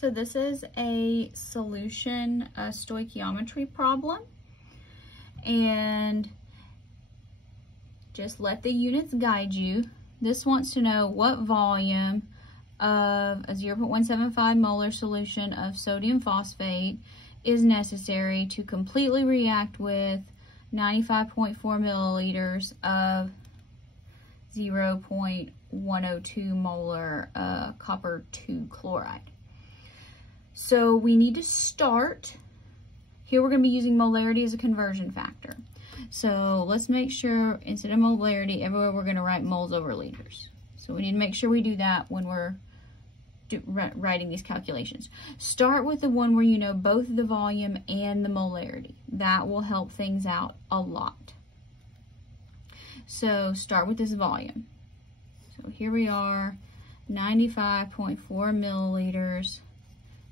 So this is a solution, a stoichiometry problem, and just let the units guide you. This wants to know what volume of a 0.175 molar solution of sodium phosphate is necessary to completely react with 95.4 milliliters of 0.102 molar copper 2 chloride. So we need to start. Here we're going to be using molarity as a conversion factor. So let's make sure instead of molarity, everywhere we're going to write moles over liters. So we need to make sure we do that when we're writing these calculations. Start with the one where you know both the volume and the molarity. That will help things out a lot. So start with this volume. So here we are, 95.4 milliliters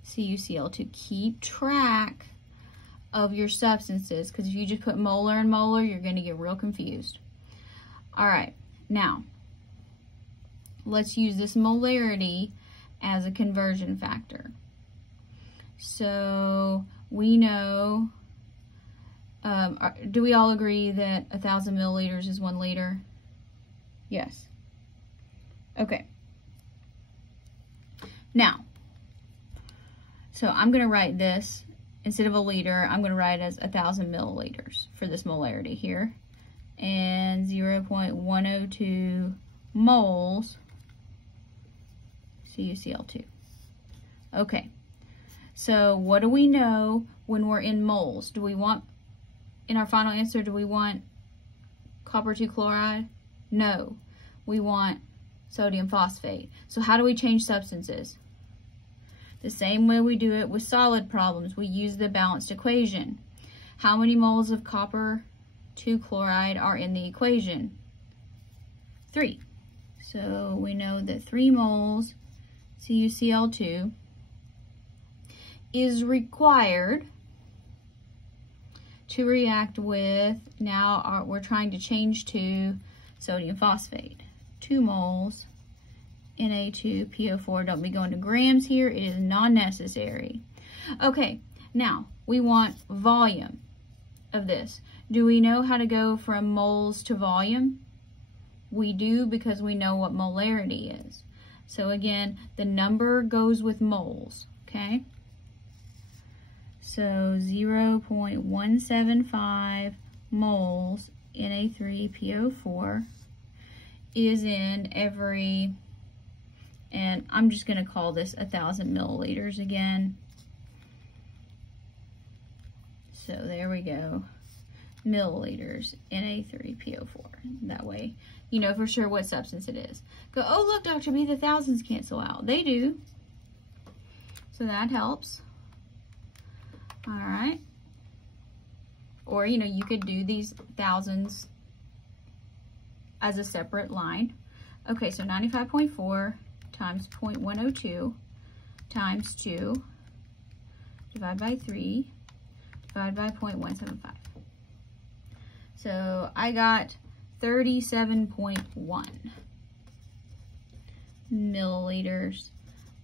CuCl2. Keep track of your substances, because if you just put molar and molar, you're going to get real confused. All right, now let's use this molarity as a conversion factor. So we know, do we all agree that 1,000 milliliters is 1 liter? Yes. Okay. Now, so I'm going to write this, instead of a liter, I'm going to write it as 1,000 milliliters for this molarity here, and 0.102 moles CuCl2. Okay, so what do we know when we're in moles? Do we want, in our final answer, do we want copper 2 chloride? No, we want sodium phosphate. So how do we change substances? The same way we do it with solid problems. We use the balanced equation. How many moles of copper 2 chloride are in the equation? 3. So we know that 3 moles CuCl2 is required to react with, now we're trying to change to sodium phosphate. 2 moles Na2PO4. Don't be going to grams here. It is not necessary. Okay, now we want volume of this. Do we know how to go from moles to volume? We do, because we know what molarity is. So again, the number goes with moles, okay? So 0.175 moles Na3PO4 is in every, and I'm just going to call this 1,000 milliliters again. So there we go, milliliters Na3PO4. That way you know for sure what substance it is. Go, oh look, Dr. B, the thousands cancel out. They do. So that helps. All right. Or, you know, you could do these thousands as a separate line. Okay, so 95.4 times 0.102 times 2 divided by 3 divided by 0.175. So I got 37.1 milliliters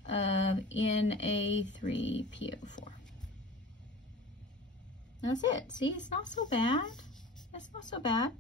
of Na3PO4. That's it. See, it's not so bad. It's not so bad.